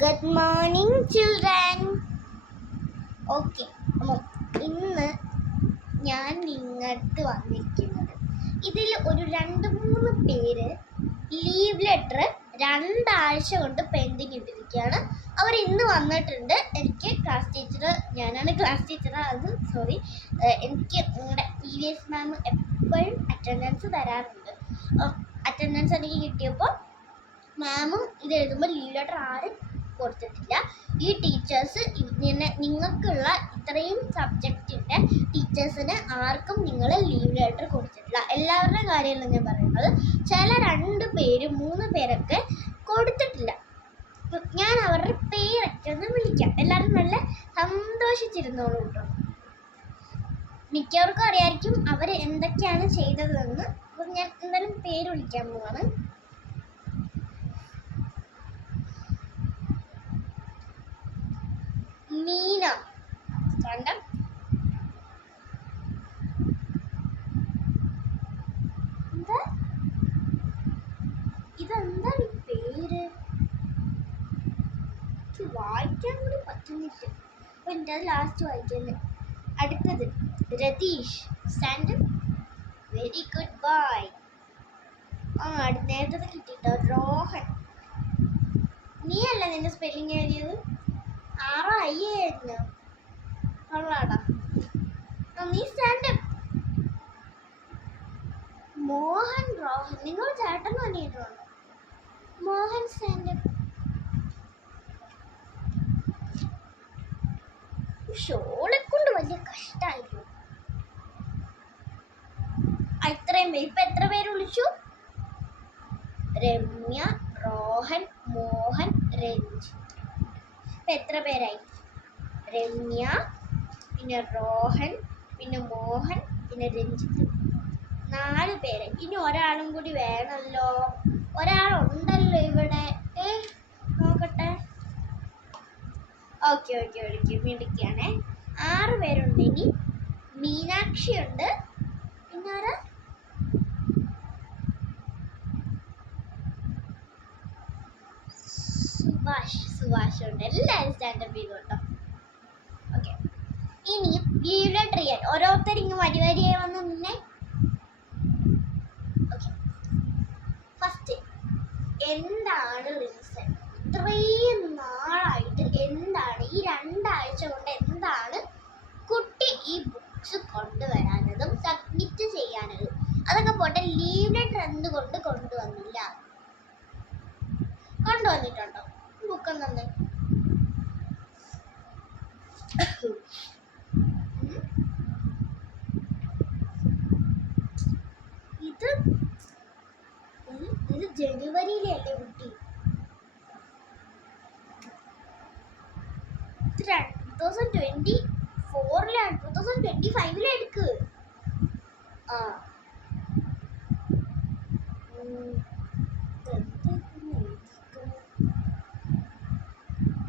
Good morning children okay ഇന്ന് ഞാൻ നിങ്ങൾക്ക് വന്നിരിക്കുന്നത്. ഇതിൽ ഒരു രണ്ട് മൂന്ന് പേര് ലീവ് ലെറ്റർ രണ്ടാഴ്ച കൊണ്ട് പെൻഡിങ് ഇട്ടിരിക്കുകയാണ്. അവർ ഇന്ന് വന്നിട്ടുണ്ട്. എനിക്ക് ക്ലാസ് ടീച്ചർ ഞാനാണ് ക്ലാസ് ടീച്ചർ അത് സോറി എനിക്ക് നിങ്ങളുടെ പി വി എസ് മാം എപ്പോഴും അറ്റൻഡൻസ് തരാറുണ്ട്. അറ്റൻഡൻസ് എനിക്ക് കിട്ടിയപ്പോൾ മാമും ഇത് എഴുതുമ്പോൾ ലീവ് ലെറ്റർ ആരും കൊടുത്തിട്ടില്ല. ഈ ടീച്ചേഴ്സ് ഇങ്ങനെ നിങ്ങൾക്കുള്ള ഇത്രയും സബ്ജക്റ്റിന്റെ ടീച്ചേഴ്സിന് ആർക്കും നിങ്ങൾ ലീവ് ലെറ്റർ കൊടുത്തിട്ടില്ല. എല്ലാവരുടെ കാര്യമല്ല ഞാൻ പറയുന്നത്. ചില രണ്ട് പേര് മൂന്ന് പേരൊക്കെ കൊടുത്തിട്ടില്ല. ഞാൻ അവരുടെ പേരൊക്കെ ഒന്ന് വിളിക്കാം. എല്ലാവരും നല്ല സന്തോഷിച്ചിരുന്നോളൂ കേട്ടോ മിക്കവർക്കും അറിയായിരിക്കും അവർ എന്തൊക്കെയാണ് ചെയ്തതെന്ന്. അപ്പം ഞാൻ എന്തായാലും പേര് വിളിക്കാൻ പോവാണ്. മീന? കണ്ട ഇതെന്താണ് പേര്? വായിക്കാൻ കൂടി പറ്റുന്നില്ല. അപ്പൊ എന്റെ ലാസ്റ്റ് വായിക്കുന്നത് അടുത്തത് Ratheesh. Stand very good bye ആ നേരത്തെ കിട്ടിട്ടോ. രോഹൻ. നീ നിന്റെ സ്പെല്ലിംഗ് എഴുതിയത്? ആറോ കൊള്ളാടാ. നീ സ്റ്റാൻഡ് മോഹൻ റോഹൻ നിങ്ങൾ ചേട്ടൻ തന്നെയാണോ മോഹൻ സ്റ്റാൻഡ് ഷോളെ കൊണ്ട് വലിയ കഷ്ടായിരുന്നു. ഇത്രയും പേര് ഇപ്പൊ എത്ര പേര് വിളിച്ചു? രമ്യ റോഹൻ മോഹൻ രഞ്ജിത്ത് ഇപ്പൊ എത്ര പേരായി? രമ്യ പിന്നെ റോഹൻ പിന്നെ മോഹൻ പിന്നെ രഞ്ജിത്ത്. നാല് പേര് ഇനി ഒരാളും കൂടി വേണമല്ലോ ഒരാളുണ്ടല്ലോ ഇവിടെ. ഏ നോക്കട്ടെ. Okay okay okay. മിടിക്കാണേ ആറ് പേരുണ്ട് ഇനി. മീനാക്ഷി ഉണ്ട് പിന്നെ ആരാ സുഭാഷ് സുഭാഷ് ഉണ്ട് എല്ലാവരും സ്റ്റാൻഡപ്പ് ചെയ്തു കേട്ടോ ഓക്കെ ഇനി ലീവ് ട്രിയൽ ഓരോരുത്തർ ഇങ്ങ് വരി വരിയായി വന്ന് നിന്നെ. ഓക്കെ ഫസ്റ്റ് എന്താണ് റീസൺ ഇത്രയും നാളായിട്ട് എന്താണ് ഈ രണ്ടാഴ്ച കൊണ്ട് എന്താണ് കുട്ടി ഈ ബുക്സ് കൊണ്ടുവരാനതും സബ്മിറ്റ് ചെയ്യാനതും? അതൊക്കെ പോട്ടെ ലീവ് ലെറ്റർ എന്തുകൊണ്ട് കൊണ്ടുവന്നില്ല. കൊണ്ടുവന്നിട്ടുണ്ടോ? തന്നെ ഇത് ഇത് ജനുവരിയിലല്ലേ കുട്ടി? ടൂ എടുക്ക്. ആ.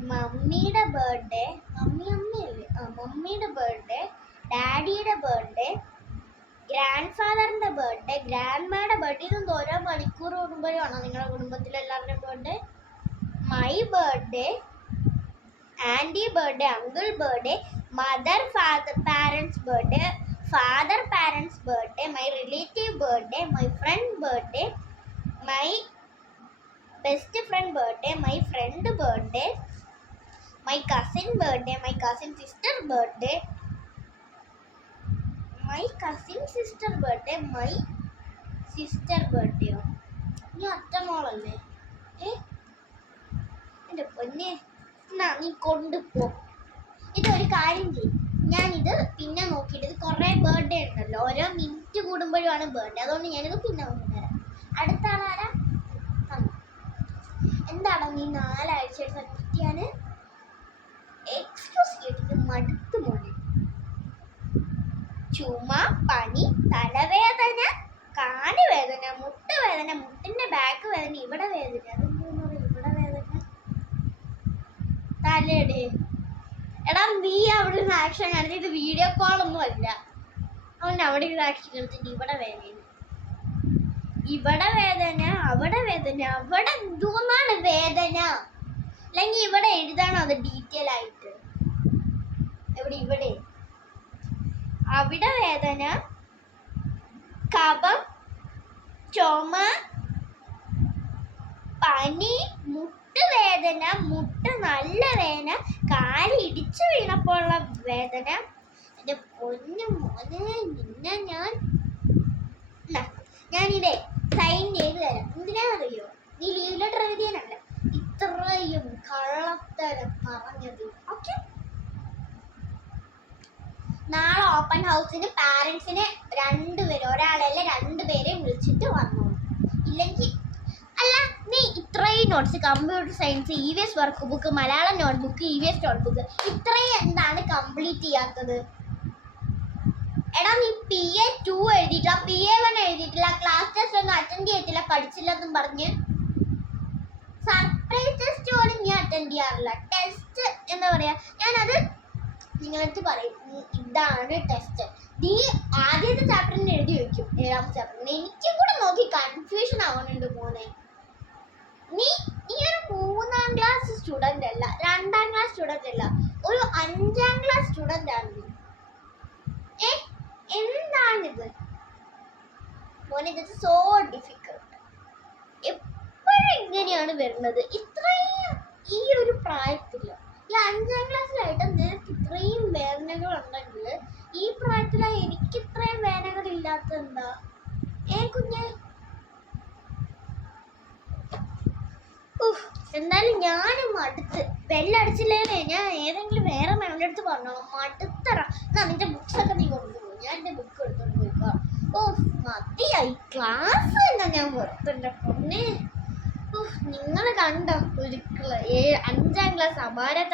മമ്മിയുടെ ബർത്ത്ഡേ മമ്മി അമ്മയല്ലേ ആ മമ്മിയുടെ ബർത്ത്ഡേ ഡാഡിയുടെ ബർത്ത്ഡേ ഗ്രാൻഡ് ഫാദറിന്റെ ബർത്ത്ഡേ ഗ്രാൻഡ് മായുടെ ബർത്ത്ഡേ ഇതൊന്നും ഓരോ മണിക്കൂർ കൂടുമ്പോഴാണോ നിങ്ങളുടെ കുടുംബത്തിലെ എല്ലാവരുടെയും birthday my birthday aunty birthday uncle birthday mother father parents birthday father parents birthday my relative birthday my friend birthday my best friend birthday my friend birthday my cousin birthday my cousin sister birthday my cousin sister birthday, my sister ബർത്ത്ഡേയോ നീ ഒറ്റ മോളല്ലേ? ഏ? എന്റെ പൊന്നെ എന്നാ നീ കൊണ്ടുപോ. ഇതൊരു കാര്യം ചെയ്യും. ഞാനിത് പിന്നെ നോക്കിയിട്ട് ഇത് കുറേ ബർത്ത്ഡേ ഉണ്ടല്ലോ. ഓരോ മിനിറ്റ് കൂടുമ്പോഴുമാണ് ബർത്ത്ഡേ അതുകൊണ്ട് ഞാനിത് പിന്നെ കൊണ്ടുവരാം അടുത്ത ആളാരാ. എന്താണോ നീ നാലാഴ്ച സബ്മിറ്റ് ചെയ്യാന് എക്സ്ക്യൂസ് കേട്ടിട്ട് മടുത്തു ചുമ പനി തലവേദന കാൽ വേദന മുട്ട് വേദന മുട്ടിന്റെ ബാക്ക് വേദന ഇവിടെ വേദന അതെന്താ ഇവിടെ വേദന തലയുടെ. എടാ നീ അവിടെ നിന്ന് ആക്ഷൻ കാണിച്ച് വീഡിയോ കോൾ ഒന്നും അല്ല. അവൻ അവിടെ ഒരു ആക്ഷൻ എടുത്തിട്ട് ഇവിടെ വേദന ഇവിടെ വേദന അവിടെ വേദന അവിടെ എന്തോന്നാണ് വേദന? അല്ലെങ്കിൽ ഇവിടെ എഴുതാണോ അത് ഡീറ്റെയിൽ ആയിട്ട്? എവിടെ? ഇവിടെ. അവിടെ വേദന കഫം ചുമ പനി മുട്ട് വേദന മുട്ട് നല്ല വേദന കാൽ ഇടിച്ചു വീണപ്പോഴുള്ള വേദന. എന്റെ പൊന്നു മോനെ നിന്നെ ഞാൻ ഞാൻ ഞാനിതേ സൈൻ ചെയ്ത് തരാം. അറിയോ നീ ലീവ് ലെറ്റർ എഴുതിയാനല്ല ഇത്രയും കള്ളത്തരം. ഓപ്പൺ ഹൗസിന് പാരൻസിനെ രണ്ടുപേരെ ഒരാളല്ല രണ്ടുപേരെ വിളിച്ചിട്ട് വന്നു. ഇല്ലെങ്കിൽ അല്ല നീ ഇത്രയും notes computer science E V S work book Malayalam note book E V S note book ഇത്രയും എന്താണ് കംപ്ലീറ്റ് ചെയ്യാത്തത്? എടാ നീ പി എ ടു എഴുതിയിട്ടില്ല. പി എ വൺ എഴുതിയിട്ടില്ല. ക്ലാസ് ടെസ്റ്റ് ഒന്നും അറ്റൻഡ് പഠിച്ചില്ല പഠിച്ചില്ലെന്നും പറഞ്ഞ്. സർപ്രൈസ് ടെസ്റ്റ് പോലും ഞാൻ അറ്റൻഡ് ചെയ്യാറില്ല. ടെസ്റ്റ് എന്താ പറയാ ഞാനത് നിങ്ങളടുത്ത് പറയും. ഇതാണ് ടെസ്റ്റ് നീ ആദ്യത്തെ ചാപ്റ്ററിന് എഴുതി വെക്കും ഏഴാമത്തെ ചാപ്റ്ററിന് എനിക്കും കൂടെ നോക്കി കൺഫ്യൂഷൻ ആവുന്നുണ്ട് മോനെ. നീ നീ ഒരു മൂന്നാം ക്ലാസ് സ്റ്റുഡന്റ് അല്ല രണ്ടാം ക്ലാസ് സ്റ്റുഡന്റ് അല്ല ഒരു അഞ്ചാം ക്ലാസ് സ്റ്റുഡന്റ് ആണ് നീ. ഏ എന്താണിത്? മോനെ ഇത് സോ ഡിഫിക്കൾട്ട് എപ്പോഴും ഇങ്ങനെയാണ് വരുന്നത്. ഇത്രയും ഈ ഒരു പ്രായത്തിൽ ഈ അഞ്ചാം ക്ലാസ്സിലായിട്ട് നിനക്ക് ഇത്രയും വേദനകൾ ഉണ്ടെങ്കിൽ ഈ പ്രായത്തിലായി എനിക്ക് ഇത്രയും വേദനകൾ ഇല്ലാത്ത എന്താ ഏ കുഞ്ഞെ. എന്തായാലും ഞാനും മടുത്ത്. ബെല്ലടിച്ചില്ലേ ഞാൻ ഏതെങ്കിലും വേറെ മാമിന്റെ അടുത്ത് പറഞ്ഞോളാം. മടുത്തറ. എന്നാ നിന്റെ ബുക്സൊക്കെ നീ കൊണ്ടുപോകും ഞാൻ എന്റെ ബുക്ക് എടുത്തോണ്ട് പോയിക്കോ ഓ മതിയായി. ക്ലാസ് തന്നെ ഞാൻ വെറുതെ പൊന്നെ. നിങ്ങൾ കണ്ടോ ഒരു ക്ല- ഏ- അഞ്ചാം ക്ലാസ് അപാരത